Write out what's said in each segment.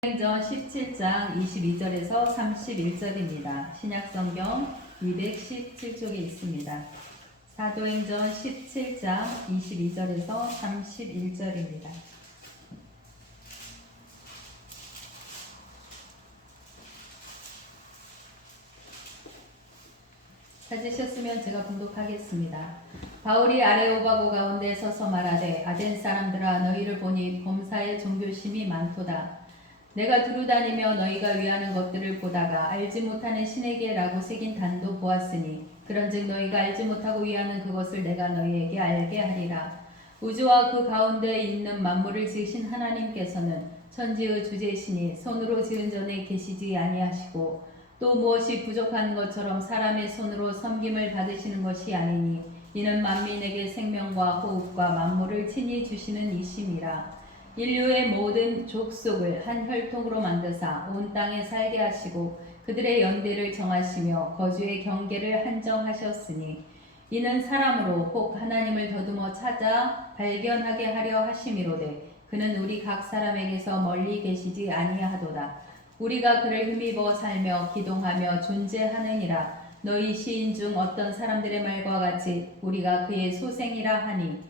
사도행전 17장 22절에서 31절입니다. 신약성경 217쪽에 있습니다. 사도행전 17장 22절에서 31절입니다. 찾으셨으면 제가 봉독하겠습니다. 바울이 아레오바고 가운데 서서 말하되 아덴 사람들아 너희를 보니 범사에 종교심이 많도다. 내가 두루다니며 너희가 위하는 것들을 보다가 알지 못하는 신에게라고 새긴 단도 보았으니 그런즉 너희가 알지 못하고 위하는 그것을 내가 너희에게 알게 하리라. 우주와 그 가운데 있는 만물을 지으신 하나님께서는 천지의 주제시니 손으로 지은 전에 계시지 아니하시고 또 무엇이 부족한 것처럼 사람의 손으로 섬김을 받으시는 것이 아니니 이는 만민에게 생명과 호흡과 만물을 친히 주시는 이심이라. 인류의 모든 족속을 한 혈통으로 만드사 온 땅에 살게 하시고 그들의 연대를 정하시며 거주의 경계를 한정하셨으니 이는 사람으로 혹 하나님을 더듬어 찾아 발견하게 하려 하심이로되 그는 우리 각 사람에게서 멀리 계시지 아니하도다. 우리가 그를 힘입어 살며 기동하며 존재하느니라. 너희 시인 중 어떤 사람들의 말과 같이 우리가 그의 소생이라 하니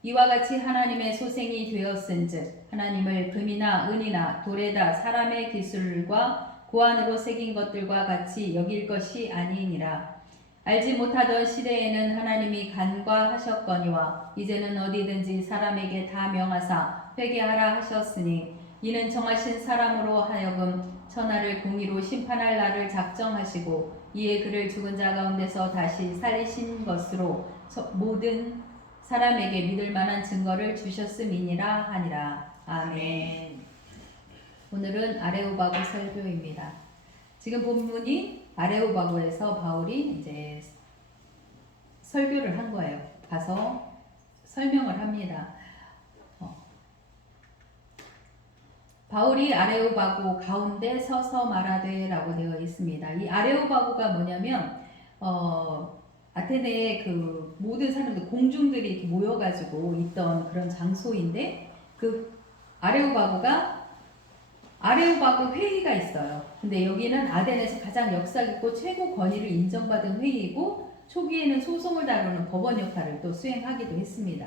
이와 같이 하나님의 소생이 되었은즉 하나님을 금이나 은이나 돌에다 사람의 기술과 고안으로 새긴 것들과 같이 여길 것이 아니니라. 알지 못하던 시대에는 하나님이 간과하셨거니와 이제는 어디든지 사람에게 다 명하사 회개하라 하셨으니 이는 정하신 사람으로 하여금 천하를 공의로 심판할 날을 작정하시고 이에 그를 죽은 자 가운데서 다시 살리신 것으로 모든 사람에게 믿을 만한 증거를 주셨음이니라 하니라. 아멘. 오늘은 아레오바고 설교입니다. 지금 본문이 아레오바고에서 바울이 이제 설교를 한 거예요. 가서 설명을 합니다. 바울이 아레오바고 가운데 서서 말하되 라고 되어 있습니다. 이 아레오바고가 뭐냐면 아테네의 그 모든 사람들 공중들이 이렇게 모여가지고 있던 그런 장소인데 그 아레오바고 회의가 있어요. 근데 여기는 아덴에서 가장 역사 깊고 최고 권위를 인정받은 회의이고 초기에는 소송을 다루는 법원 역할을 또 수행하기도 했습니다.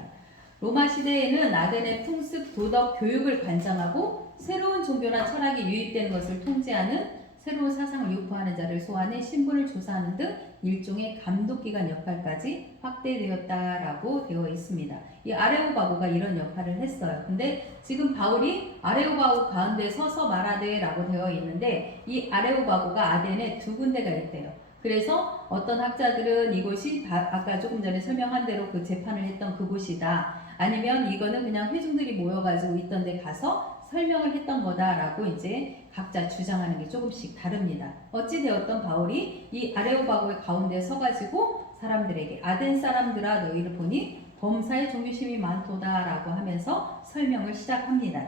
로마 시대에는 아덴의 풍습, 도덕, 교육을 관장하고 새로운 종교나 철학이 유입되는 것을 통제하는 새로운 사상을 유포하는 자를 소환해 신분을 조사하는 등 일종의 감독기관 역할까지 확대되었다라고 되어 있습니다. 이 아레오바고가 이런 역할을 했어요. 근데 지금 바울이 아레오바고 가운데 서서 말하되라고 되어 있는데 이 아레오바고가 아덴에 두 군데가 있대요. 그래서 어떤 학자들은 이곳이 아까 조금 전에 설명한 대로 그 재판을 했던 그곳이다. 아니면 이거는 그냥 회중들이 모여가지고 있던 데 가서 설명을 했던 거다라고 이제 각자 주장하는 게 조금씩 다릅니다. 어찌되었던 바울이 이 아레오바고의 가운데 서가지고 사람들에게 아덴 사람들아 너희를 보니 범사에 종교심이 많도다라고 하면서 설명을 시작합니다.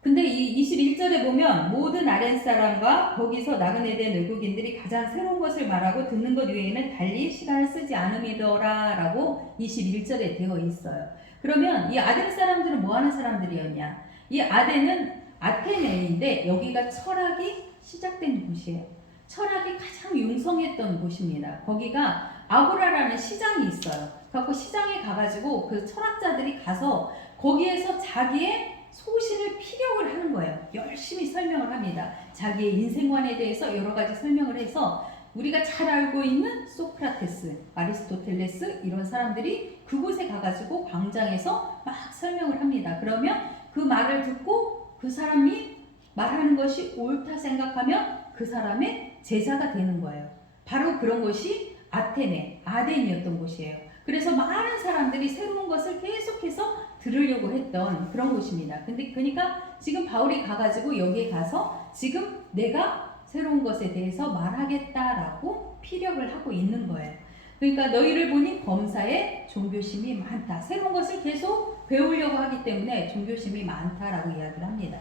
근데 이 21절에 보면 모든 아덴 사람과 거기서 나그네 된 외국인들이 가장 새로운 것을 말하고 듣는 것 외에는 달리 시간을 쓰지 않음이더라 라고 21절에 되어 있어요. 그러면 이 아덴 사람들은 뭐 하는 사람들이었냐? 이 아덴은 아테네인데 여기가 철학이 시작된 곳이에요. 철학이 가장 융성했던 곳입니다. 거기가 아고라라는 시장이 있어요. 그래서 시장에 가가지고 그 철학자들이 가서 거기에서 자기의 소신을 피력을 하는 거예요. 열심히 설명을 합니다. 자기의 인생관에 대해서 여러 가지 설명을 해서 우리가 잘 알고 있는 소크라테스, 아리스토텔레스 이런 사람들이 그곳에 가가지고 광장에서 막 설명을 합니다. 그러면 그 말을 듣고 그 사람이 말하는 것이 옳다 생각하면 그 사람의 제자가 되는 거예요. 바로 그런 것이 아덴이었던 곳이에요. 그래서 많은 사람들이 새로운 것을 계속해서 들으려고 했던 그런 곳입니다. 근데 그러니까 지금 바울이 가가지고 여기에 가서 지금 내가 새로운 것에 대해서 말하겠다라고 피력을 하고 있는 거예요. 그러니까 너희를 보니 범사에 종교심이 많다. 새로운 것을 계속 배우려고 하기 때문에 종교심이 많다라고 이야기를 합니다.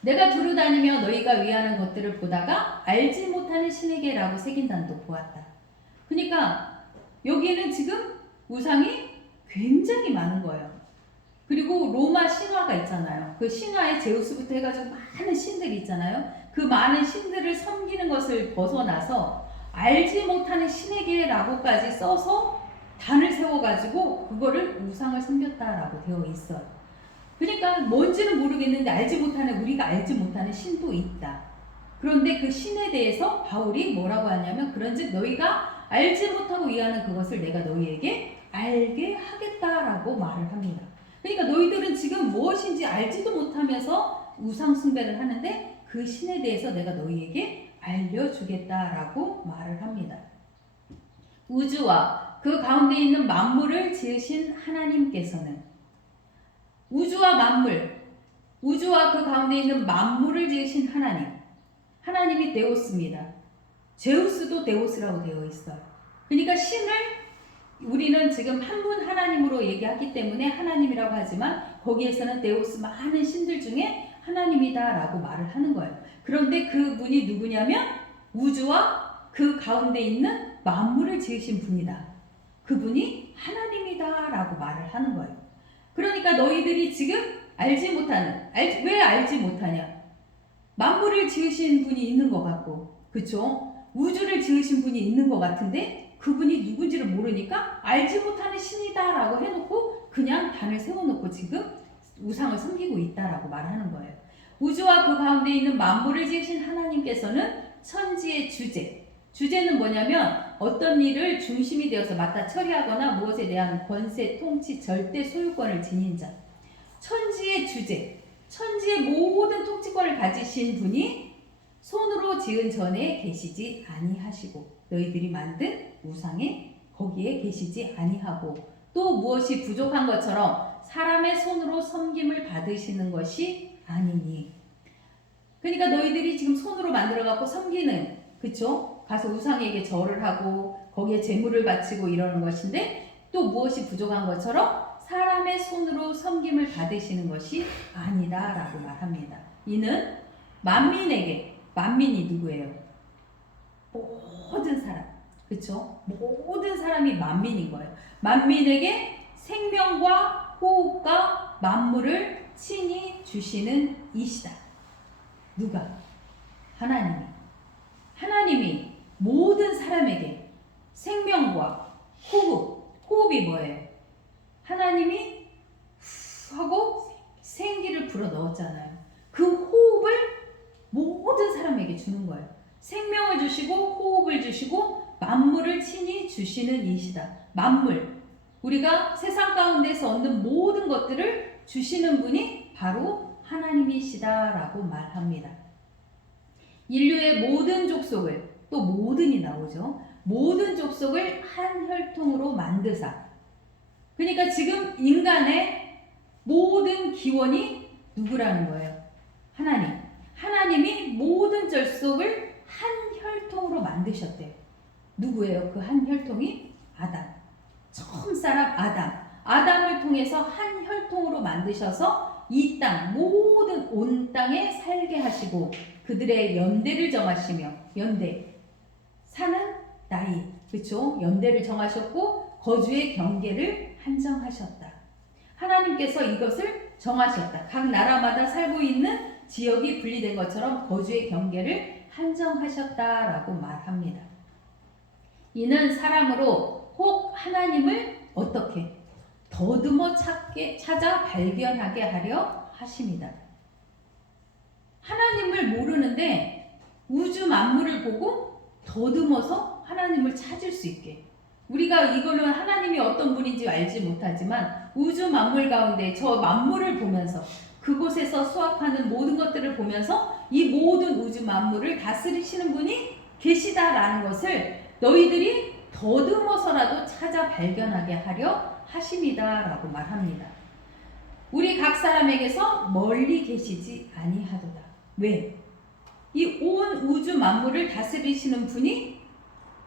내가 두루다니며 너희가 위하는 것들을 보다가 알지 못하는 신에게라고 새긴 단도 보았다. 그러니까 여기에는 지금 우상이 굉장히 많은 거예요. 그리고 로마 신화가 있잖아요. 그 신화에 제우스부터 해가지고 많은 신들이 있잖아요. 그 많은 신들을 섬기는 것을 벗어나서 알지 못하는 신에게라고까지 써서 단을 세워가지고 그거를 우상을 섬겼다라고 되어 있어요. 그러니까 뭔지는 모르겠는데 우리가 알지 못하는 신도 있다. 그런데 그 신에 대해서 바울이 뭐라고 하냐면 그런즉 너희가 알지 못하고 이해하는 그것을 내가 너희에게 알게 하겠다라고 말을 합니다. 그러니까 너희들은 지금 무엇인지 알지도 못하면서 우상 숭배를 하는데 그 신에 대해서 내가 너희에게 알려주겠다라고 말을 합니다. 우주와 그 가운데 있는 만물을 지으신 하나님께서는 우주와 그 가운데 있는 만물을 지으신 하나님이 데우스입니다. 제우스도 데우스라고 되어 있어요. 그러니까 신을 우리는 지금 한 분 하나님으로 얘기하기 때문에 하나님이라고 하지만 거기에서는 데우스 많은 신들 중에 하나님이다라고 말을 하는 거예요. 그런데 그분이 누구냐면 우주와 그 가운데 있는 만물을 지으신 분이다. 그분이 하나님이다라고 말을 하는 거예요. 그러니까 너희들이 지금 왜 알지 못하냐? 만물을 지으신 분이 있는 것 같고, 그쵸? 우주를 지으신 분이 있는 것 같은데 그분이 누군지를 모르니까 알지 못하는 신이다라고 해놓고 그냥 단을 세워놓고 지금 우상을 섬기고 있다라고 말하는 거예요. 우주와 그 가운데 있는 만물을 지으신 하나님께서는 천지의 주제는 뭐냐면 어떤 일을 중심이 되어서 맡아 처리하거나 무엇에 대한 권세, 통치, 절대 소유권을 지닌 자. 천지의 모든 통치권을 가지신 분이 손으로 지은 전에 계시지 아니하시고 너희들이 만든 우상에 거기에 계시지 아니하고 또 무엇이 부족한 것처럼 사람의 손으로 섬김을 받으시는 것이 아니니. 그러니까 너희들이 지금 손으로 만들어 갖고 섬기는, 그쵸? 가서 우상에게 절을 하고 거기에 제물을 바치고 이러는 것인데 또 무엇이 부족한 것처럼 사람의 손으로 섬김을 받으시는 것이 아니다라고 말합니다. 이는 만민이 누구예요? 모든 사람, 그쵸? 모든 사람이 만민인 거예요. 만민에게 생명과 호흡과 만물을 친히 주시는 이시다. 누가? 하나님이 모든 사람에게 생명과 호흡이 뭐예요? 하나님이 하고 생기를 불어 넣었잖아요. 그 호흡을 모든 사람에게 주는 거예요. 생명을 주시고 호흡을 주시고 만물을 친히 주시는 이시다. 만물, 우리가 세상 가운데서 얻는 모든 것들을 주시는 분이 바로 하나님이시다라고 말합니다. 인류의 모든 족속을, 또 모든이 나오죠. 모든 족속을 한 혈통으로 만드사. 그러니까 지금 인간의 모든 기원이 누구라는 거예요? 하나님이 모든 족속을 한 혈통으로 만드셨대요. 누구예요? 그 한 혈통이 아담. 처음 사람 아담을 통해서 한 혈통으로 만드셔서 이 땅, 모든 온 땅에 살게 하시고 그들의 연대를 정하시며 사는 나이, 그렇죠? 연대를 정하셨고 거주의 경계를 한정하셨다. 하나님께서 이것을 정하셨다. 각 나라마다 살고 있는 지역이 분리된 것처럼 거주의 경계를 한정하셨다라고 말합니다. 이는 사람으로 혹 하나님을 어떻게 더듬어 찾아 발견하게 하려 하십니다. 하나님을 모르는데 우주 만물을 보고 더듬어서 하나님을 찾을 수 있게. 우리가 이거는 하나님이 어떤 분인지 알지 못하지만 우주 만물 가운데 저 만물을 보면서 그곳에서 수확하는 모든 것들을 보면서 이 모든 우주 만물을 다스리시는 분이 계시다라는 것을 너희들이 더듬어서라도 찾아 발견하게 하려 하심이다라고 말합니다. 우리 각 사람에게서 멀리 계시지 아니하도다. 왜? 이 온 우주 만물을 다스리시는 분이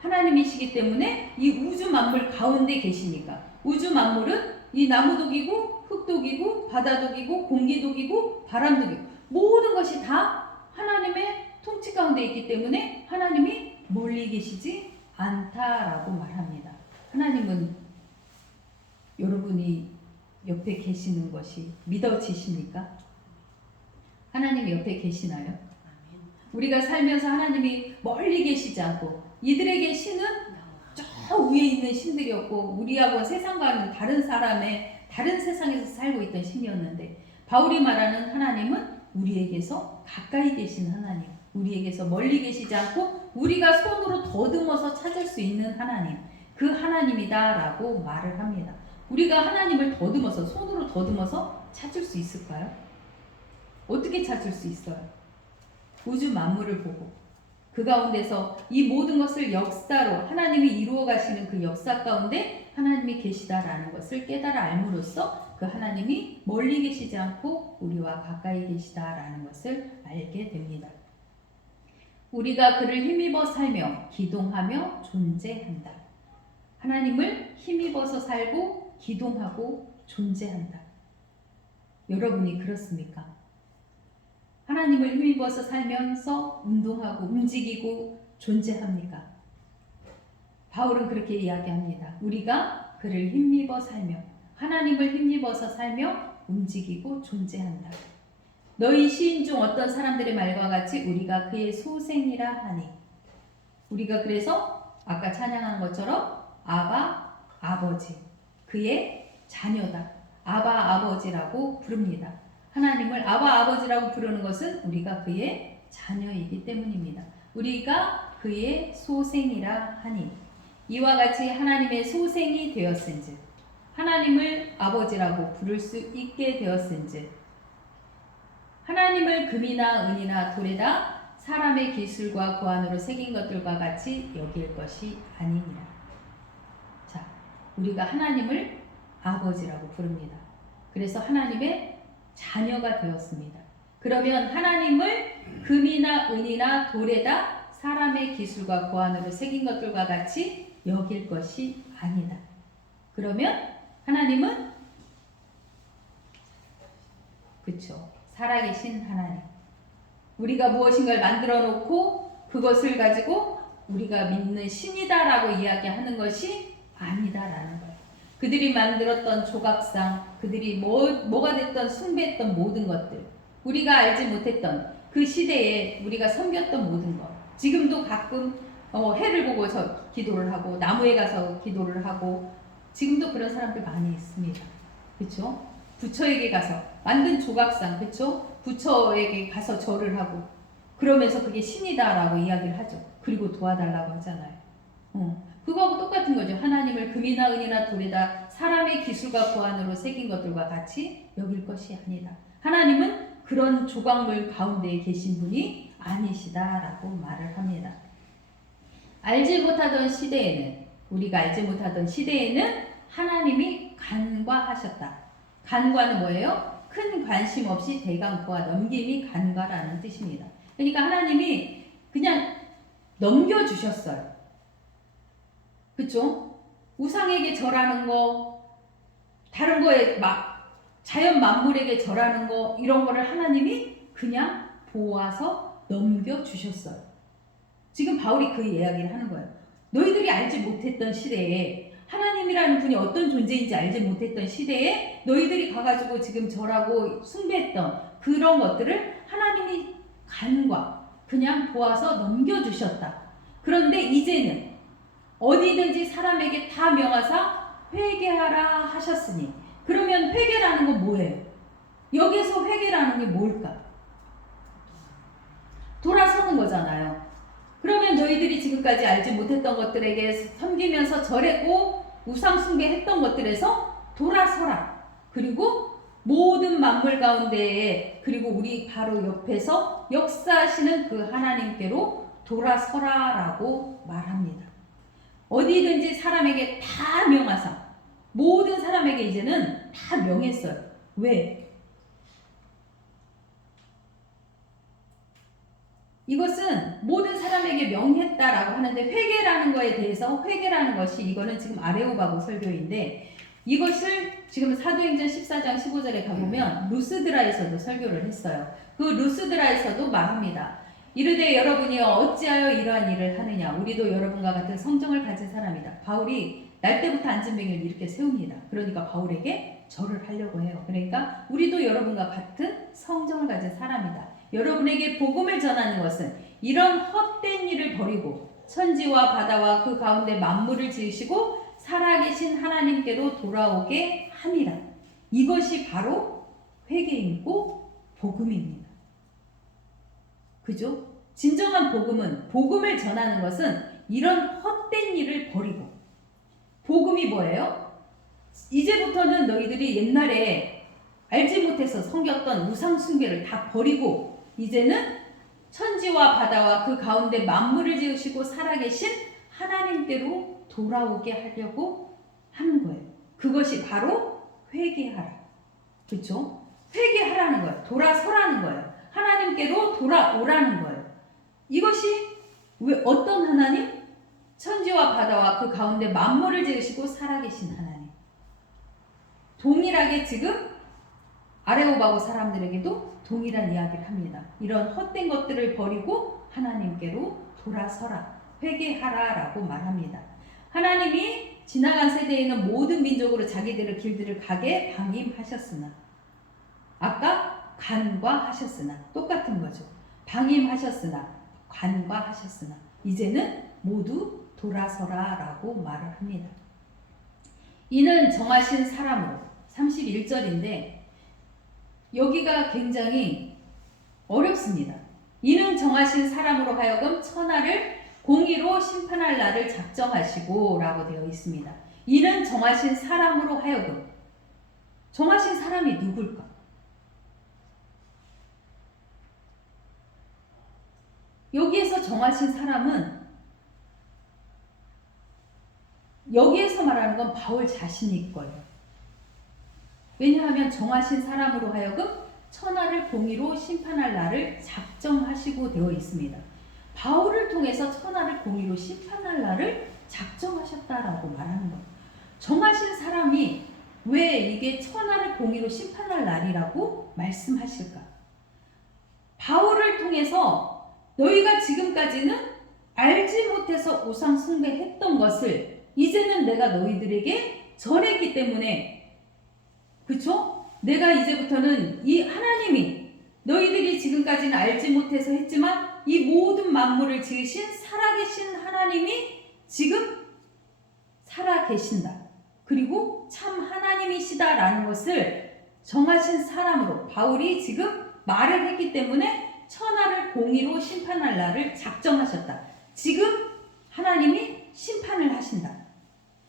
하나님이시기 때문에 이 우주 만물 가운데 계시니까. 우주 만물은 이 나무도 기고 흙도 기고 바다도 기고 공기도 기고 바람도 기고 모든 것이 다 하나님의 통치 가운데 있기 때문에 하나님이 멀리 계시지 않다라고 말합니다. 하나님은 여러분이 옆에 계시는 것이 믿어지십니까? 하나님이 옆에 계시나요? 우리가 살면서 하나님이 멀리 계시지 않고 이들에게 신은 저 위에 있는 신들이었고 우리하고 세상과는 다른 사람의 다른 세상에서 살고 있던 신이었는데 바울이 말하는 하나님은 우리에게서 가까이 계신 하나님, 우리에게서 멀리 계시지 않고 우리가 손으로 더듬어서 찾을 수 있는 하나님, 그 하나님이다라고 말을 합니다. 우리가 하나님을 더듬어서 손으로 더듬어서 찾을 수 있을까요? 어떻게 찾을 수 있어요? 우주 만물을 보고 그 가운데서 이 모든 것을 역사로 하나님이 이루어 가시는 그 역사 가운데 하나님이 계시다라는 것을 깨달아 알므로써 그 하나님이 멀리 계시지 않고 우리와 가까이 계시다라는 것을 알게 됩니다. 우리가 그를 힘입어 살며 기동하며 존재한다. 하나님을 힘입어서 살고 기동하고 존재한다. 여러분이 그렇습니까? 하나님을 힘입어서 살면서 운동하고 움직이고 존재합니까? 바울은 그렇게 이야기합니다. 우리가 그를 힘입어 살며 하나님을 힘입어서 살며 움직이고 존재한다. 너희 시인 중 어떤 사람들의 말과 같이 우리가 그의 소생이라 하니. 우리가 그래서 아까 찬양한 것처럼 아바 아버지, 그의 자녀다. 아바 아버지라고 부릅니다. 하나님을 아바 아버지라고 부르는 것은 우리가 그의 자녀이기 때문입니다. 우리가 그의 소생이라 하니 이와 같이 하나님의 소생이 되었은즉 하나님을 아버지라고 부를 수 있게 되었은즉 하나님을 금이나 은이나 돌에다 사람의 기술과 고안으로 새긴 것들과 같이 여길 것이 아니니라. 자, 우리가 하나님을 아버지라고 부릅니다. 그래서 하나님의 자녀가 되었습니다. 그러면 하나님을 금이나 은이나 돌에다 사람의 기술과 고안으로 새긴 것들과 같이 여길 것이 아니다. 그러면 하나님은 그쵸, 살아계신 하나님. 우리가 무엇인가를 만들어 놓고 그것을 가지고 우리가 믿는 신이다라고 이야기하는 것이 아니다라는 거예요. 그들이 만들었던 조각상, 그들이 뭐가 됐던 숭배했던 모든 것들, 우리가 알지 못했던 그 시대에 우리가 섬겼던 모든 것, 지금도 가끔 해를 보고 기도를 하고 나무에 가서 기도를 하고 지금도 그런 사람들 많이 있습니다. 그렇죠? 부처에게 가서 만든 조각상, 그렇죠? 부처에게 가서 절을 하고 그러면서 그게 신이다라고 이야기를 하죠. 그리고 도와달라고 하잖아요. 그거하고 똑같은 거죠. 하나님을 금이나 은이나 돌에다 사람의 기술과 고안으로 새긴 것들과 같이 여길 것이 아니다. 하나님은 그런 조각물 가운데에 계신 분이 아니시다라고 말을 합니다. 알지 못하던 시대에는, 우리가 알지 못하던 시대에는 하나님이 간과하셨다. 간과는 뭐예요? 큰 관심 없이 대강 보아 넘김이 간과라는 뜻입니다. 그러니까 하나님이 그냥 넘겨주셨어요. 그쵸? 우상에게 절하는 거, 다른 거에 막 자연 만물에게 절하는 거, 이런 거를 하나님이 그냥 보아서 넘겨주셨어요. 지금 바울이 그 이야기를 하는 거예요. 너희들이 알지 못했던 시대에, 하나님이라는 분이 어떤 존재인지 알지 못했던 시대에 너희들이 가가지고 지금 절하고 숭배했던 그런 것들을 하나님이 간과 그냥 보아서 넘겨주셨다. 그런데 이제는 어디든지 사람에게 다 명하사 회개하라 하셨으니, 그러면 회개라는 건 뭐예요? 여기서 회개라는 게 뭘까? 돌아서는 거잖아요. 그러면 너희들이 지금까지 알지 못했던 것들에게 섬기면서 절했고 우상 숭배했던 것들에서 돌아서라. 그리고 모든 만물 가운데에, 그리고 우리 바로 옆에서 역사하시는 그 하나님께로 돌아서라라고 말합니다. 어디든지 사람에게 다 명하사, 모든 사람에게 이제는 다 명했어요. 왜? 이것은 모든 사람에게 명했다라고 하는데, 회개라는 거에 대해서, 회개라는 것이, 이거는 지금 아레오바고 설교인데, 이것을 지금 사도행전 14장 15절에 가보면 루스드라에서도 설교를 했어요. 그 루스드라에서도 말합니다. 이르되 여러분이 어찌하여 이러한 일을 하느냐, 우리도 여러분과 같은 성정을 가진 사람이다. 바울이 날 때부터 앉은 맹을 이렇게 세웁니다. 그러니까 바울에게 절을 하려고 해요. 그러니까 우리도 여러분과 같은 성정을 가진 사람이다. 여러분에게 복음을 전하는 것은 이런 헛된 일을 버리고 천지와 바다와 그 가운데 만물을 지으시고 살아계신 하나님께로 돌아오게 함이라. 이것이 바로 회개이고 복음입니다. 그죠? 진정한 복음은, 복음을 전하는 것은 이런 헛된 일을 버리고, 복음이 뭐예요? 이제부터는 너희들이 옛날에 알지 못해서 섬겼던 우상 숭배를 다 버리고 이제는 천지와 바다와 그 가운데 만물을 지으시고 살아계신 하나님께로 돌아오게 하려고 하는 거예요. 그것이 바로 회개하라. 그렇죠? 회개하라는 거예요. 돌아서라는 거예요. 하나님께로 돌아오라는 거예요. 이것이 왜 어떤 하나님? 천지와 바다와 그 가운데 만물을 지으시고 살아계신 하나님. 동일하게 지금 아레오바고 사람들에게도 동일한 이야기를 합니다. 이런 헛된 것들을 버리고 하나님께로 돌아서라, 회개하라라고 말합니다. 하나님이 지나간 세대에 있는 모든 민족으로 자기들의 길들을 가게 방임하셨으나, 아까 간과하셨으나 똑같은 거죠. 방임하셨으나 간과하셨으나 이제는 모두 돌아서라라고 말을 합니다. 이는 정하신 사람으로 31절인데 여기가 굉장히 어렵습니다. 이는 정하신 사람으로 하여금 천하를 공의로 심판할 날을 작정하시고 라고 되어 있습니다. 이는 정하신 사람으로 하여금. 정하신 사람이 누굴까? 여기에서 정하신 사람은, 여기에서 말하는 건 바울 자신일 거예요. 왜냐하면 정하신 사람으로 하여금 천하를 공의로 심판할 날을 작정하시고 되어 있습니다. 바울을 통해서 천하를 공의로 심판할 날을 작정하셨다라고 말하는 거예요. 정하신 사람이 왜 이게 천하를 공의로 심판할 날이라고 말씀하실까? 바울을 통해서 너희가 지금까지는 알지 못해서 우상 숭배했던 것을 이제는 내가 너희들에게 전했기 때문에, 그쵸? 내가 이제부터는 이 하나님이 너희들이 지금까지는 알지 못해서 했지만 이 모든 만물을 지으신 살아계신 하나님이 지금 살아계신다. 그리고 참 하나님이시다라는 것을 정하신 사람으로 바울이 지금 말을 했기 때문에 천하를 공의로 심판할 날을 작정하셨다. 지금 하나님이 심판을 하신다.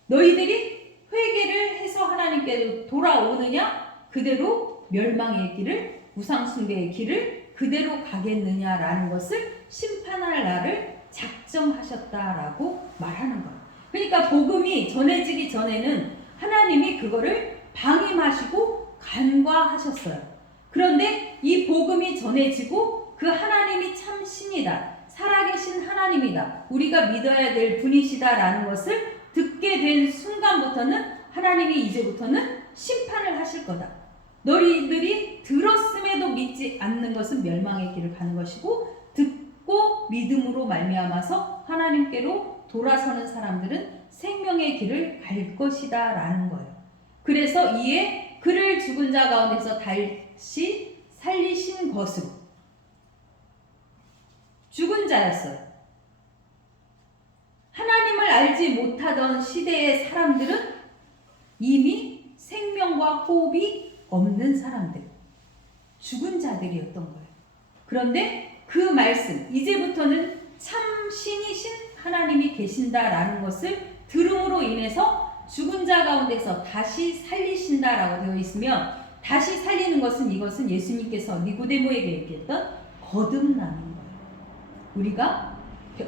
너희들이 회개를 해서 하나님께로 돌아오느냐, 그대로 멸망의 길을, 우상숭배의 길을 그대로 가겠느냐라는 것을 심판할 날을 작정하셨다라고 말하는 거예요. 그러니까 복음이 전해지기 전에는 하나님이 그거를 방임하시고 간과하셨어요. 그런데 이 복음이 전해지고 그 하나님이 참 신이다, 살아계신 하나님이다, 우리가 믿어야 될 분이시다라는 것을 듣게 된 순간부터는 하나님이 이제부터는 심판을 하실 거다. 너희들이 들었음에도 믿지 않는 것은 멸망의 길을 가는 것이고, 듣고 믿음으로 말미암아서 하나님께로 돌아서는 사람들은 생명의 길을 갈 것이다 라는 거예요. 그래서 이에 그를 죽은 자 가운데서 다시 살리신 것으로, 죽은 자였어요. 하나님을 알지 못하던 시대의 사람들은 이미 생명과 호흡이 없는 사람들, 죽은 자들이었던 거예요. 그런데 그 말씀, 이제부터는 참 신이신 하나님이 계신다라는 것을 들음으로 인해서 죽은 자 가운데서 다시 살리신다라고 되어 있으면, 다시 살리는 것은, 이것은 예수님께서 니고데모에게 얘기했던 거듭남인 거예요. 우리가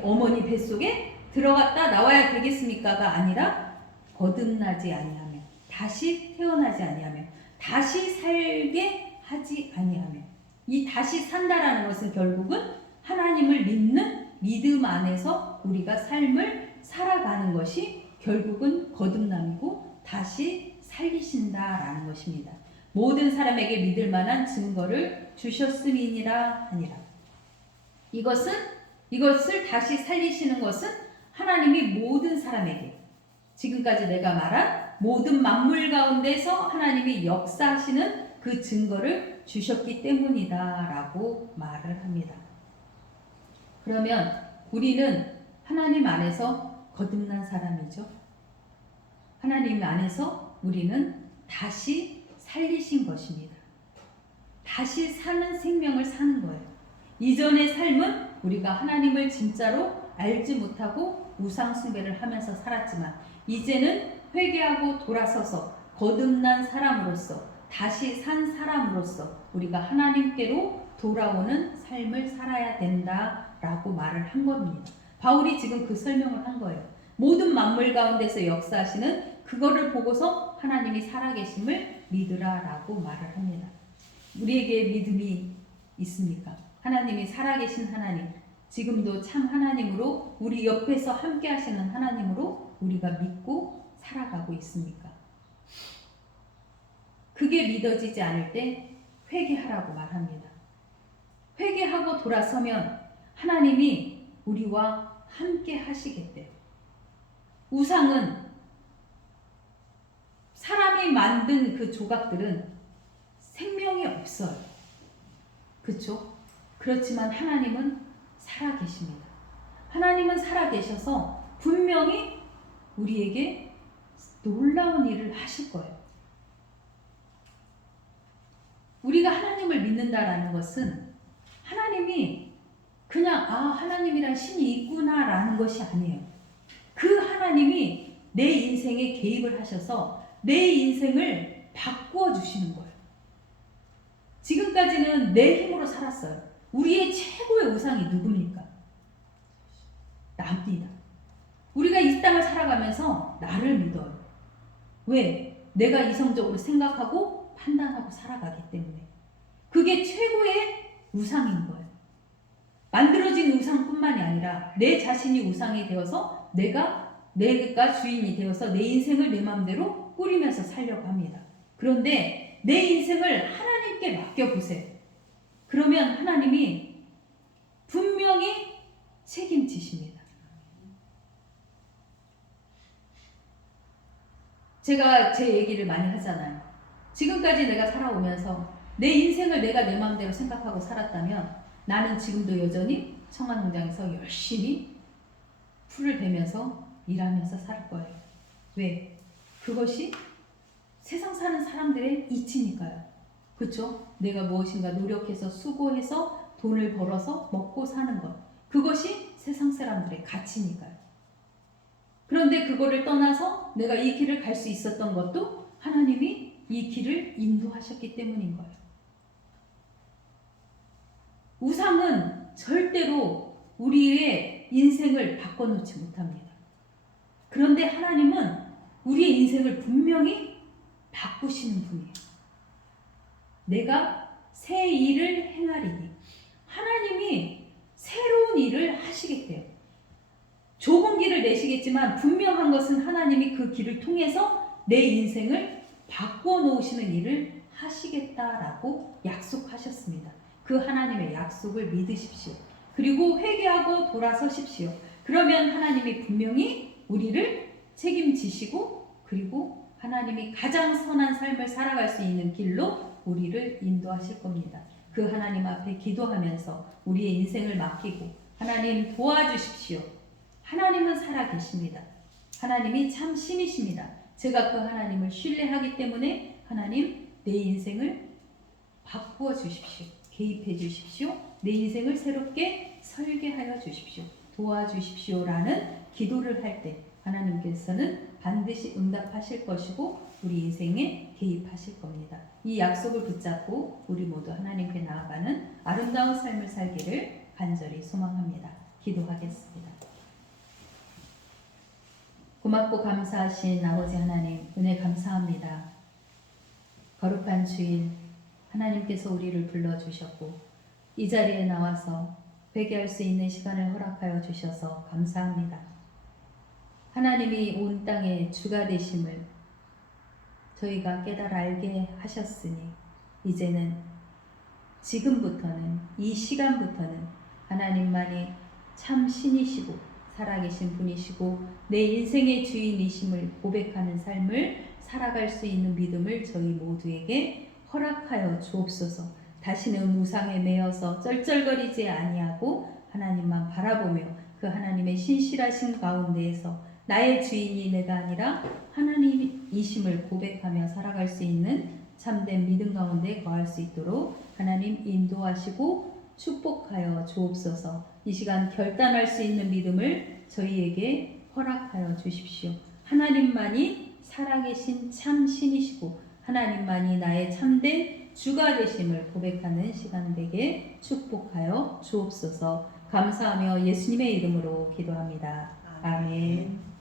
어머니 뱃속에 들어갔다 나와야 되겠습니까가 아니라 거듭나지 아니하며, 다시 태어나지 아니하며, 다시 살게 하지 아니하며, 이 다시 산다라는 것은 결국은 하나님을 믿는 믿음 안에서 우리가 삶을 살아가는 것이 결국은 거듭남이고 다시 살리신다라는 것입니다. 모든 사람에게 믿을 만한 증거를 주셨음이니라 하니라. 이것을 다시 살리시는 것은 하나님이 모든 사람에게, 지금까지 내가 말한 모든 만물 가운데서 하나님이 역사하시는 그 증거를 주셨기 때문이다 라고 말을 합니다. 그러면 우리는 하나님 안에서 거듭난 사람이죠. 하나님 안에서 우리는 다시 살리신 것입니다. 다시 사는 생명을 사는 거예요. 이전의 삶은 우리가 하나님을 진짜로 알지 못하고 우상 숭배를 하면서 살았지만 이제는 회개하고 돌아서서 거듭난 사람으로서 다시 산 사람으로서 우리가 하나님께로 돌아오는 삶을 살아야 된다라고 말을 한 겁니다. 바울이 지금 그 설명을 한 거예요. 모든 만물 가운데서 역사하시는 그거를 보고서 하나님이 살아계심을 믿으라라고 말을 합니다. 우리에게 믿음이 있습니까? 하나님이 살아계신 하나님, 지금도 참 하나님으로 우리 옆에서 함께 하시는 하나님으로 우리가 믿고 살아가고 있습니까? 그게 믿어지지 않을 때 회개하라고 말합니다. 회개하고 돌아서면 하나님이 우리와 함께 하시겠대요. 우상은 사람이 만든 그 조각들은 생명이 없어요. 그렇죠? 그렇지만 하나님은 살아계십니다. 하나님은 살아계셔서 분명히 우리에게 놀라운 일을 하실 거예요. 우리가 하나님을 믿는다라는 것은 하나님이 그냥 하나님이란 신이 있구나라는 것이 아니에요. 그 하나님이 내 인생에 개입을 하셔서 내 인생을 바꾸어 주시는 거예요. 지금까지는 내 힘으로 살았어요. 우리의 최고의 우상이 누굽니까? 납니다. 우리가 이 땅을 살아가면서 나를 믿어요. 왜? 내가 이성적으로 생각하고 판단하고 살아가기 때문에. 그게 최고의 우상인 거예요. 만들어진 우상뿐만이 아니라 내 자신이 우상이 되어서 내가 주인이 되어서 내 인생을 내 마음대로 꾸리면서 살려고 합니다. 그런데 내 인생을 하나님께 맡겨보세요. 그러면 하나님이 분명히 책임지십니다. 제가 제 얘기를 많이 하잖아요. 지금까지 내가 살아오면서 내 인생을 내가 내 마음대로 생각하고 살았다면 나는 지금도 여전히 청와농장에서 열심히 풀을 베면서 일하면서 살 거예요. 왜? 그것이 세상 사는 사람들의 이치니까요. 그렇죠? 내가 무엇인가 노력해서 수고해서 돈을 벌어서 먹고 사는 것. 그것이 세상 사람들의 가치니까요. 그런데 그거를 떠나서 내가 이 길을 갈 수 있었던 것도 하나님이 이 길을 인도하셨기 때문인 거예요. 우상은 절대로 우리의 인생을 바꿔놓지 못합니다. 그런데 하나님은 우리의 인생을 분명히 바꾸시는 분이에요. 내가 새 일을 행하리니 하나님이 새로운 일을 하시겠대요. 좁은 길을 내시겠지만 분명한 것은 하나님이 그 길을 통해서 내 인생을 바꿔놓으시는 일을 하시겠다라고 약속하셨습니다. 그 하나님의 약속을 믿으십시오. 그리고 회개하고 돌아서십시오. 그러면 하나님이 분명히 우리를 책임지시고 그리고 하나님이 가장 선한 삶을 살아갈 수 있는 길로 우리를 인도하실 겁니다. 그 하나님 앞에 기도하면서 우리의 인생을 맡기고 하나님 도와주십시오. 하나님은 살아계십니다. 하나님이 참 신이십니다. 제가 그 하나님을 신뢰하기 때문에 하나님 내 인생을 바꾸어 주십시오. 개입해 주십시오. 내 인생을 새롭게 설계하여 주십시오. 도와주십시오라는 기도를 할 때 하나님께서는 반드시 응답하실 것이고 우리 인생에 개입하실 겁니다. 이 약속을 붙잡고 우리 모두 하나님께 나아가는 아름다운 삶을 살기를 간절히 소망합니다. 기도하겠습니다. 고맙고 감사하신 아버지 하나님, 은혜 감사합니다. 거룩한 주일 하나님께서 우리를 불러주셨고 이 자리에 나와서 회개할 수 있는 시간을 허락하여 주셔서 감사합니다. 하나님이 온 땅의 주가 되심을 저희가 깨달아 알게 하셨으니 이제는 지금부터는 이 시간부터는 하나님만이 참 신이시고 살아계신 분이시고 내 인생의 주인이심을 고백하는 삶을 살아갈 수 있는 믿음을 저희 모두에게 허락하여 주옵소서. 다시는 우상에 매여서 쩔쩔거리지 아니하고 하나님만 바라보며 그 하나님의 신실하신 가운데에서 나의 주인이 내가 아니라 하나님이심을 고백하며 살아갈 수 있는 참된 믿음 가운데 거할 수 있도록 하나님 인도하시고 축복하여 주옵소서. 이 시간 결단할 수 있는 믿음을 저희에게 허락하여 주십시오. 하나님만이 살아계신 참 신이시고 하나님만이 나의 참된 주가 되심을 고백하는 시간 되게 축복하여 주옵소서. 감사하며 예수님의 이름으로 기도합니다. 아멘.